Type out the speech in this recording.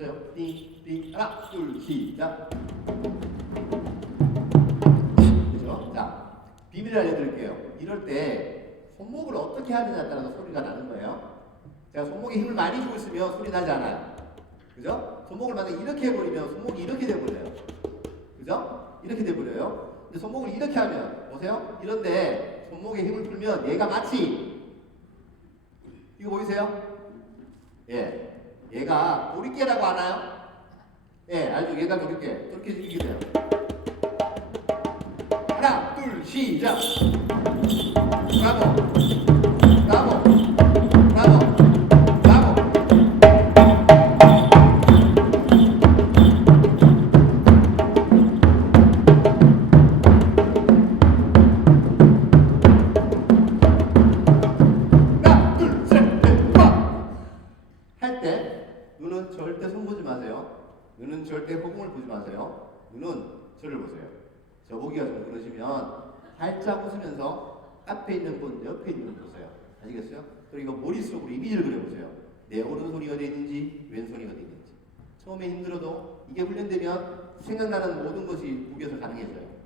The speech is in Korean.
해보세요. 띵, 띵, 하나, 둘, 시작. 그죠? 자, 비밀을 알려드릴게요. 이럴 때 손목을 어떻게 하느냐에 따라서 소리가 나는 거예요. 제가 손목에 힘을 많이 주고 있으면 소리 나지 않아요. 그죠? 손목을 만약에 이렇게 해버리면 손목이 이렇게 돼버려요. 그죠? 이렇게 돼버려요. 근데 손목을 이렇게 하면, 보세요? 이런데 손목에 힘을 풀면 얘가 마치, 이거 보이세요? 예. 얘가 도리깨라고 하나요? 예, 알죠? 얘가 도리깨. 저렇게 이게 돼요. 하나, 둘, 시작! 브라보! 브라보! 브라보! 할때 눈은 절대 손 보지 마세요. 눈은 절대 허공을 보지 마세요. 눈은 저를 보세요. 저 보기가 좀 그러시면 살짝 웃으면서 앞에 있는 분, 옆에 있는 분 보세요. 아시겠어요? 그리고 머릿속으로 이미지를 그려보세요. 내 오른손이 어디 있는지, 왼손이 어디 있는지. 처음에 힘들어도 이게 훈련되면 생각나는 모든 것이 무게서 가능해져요.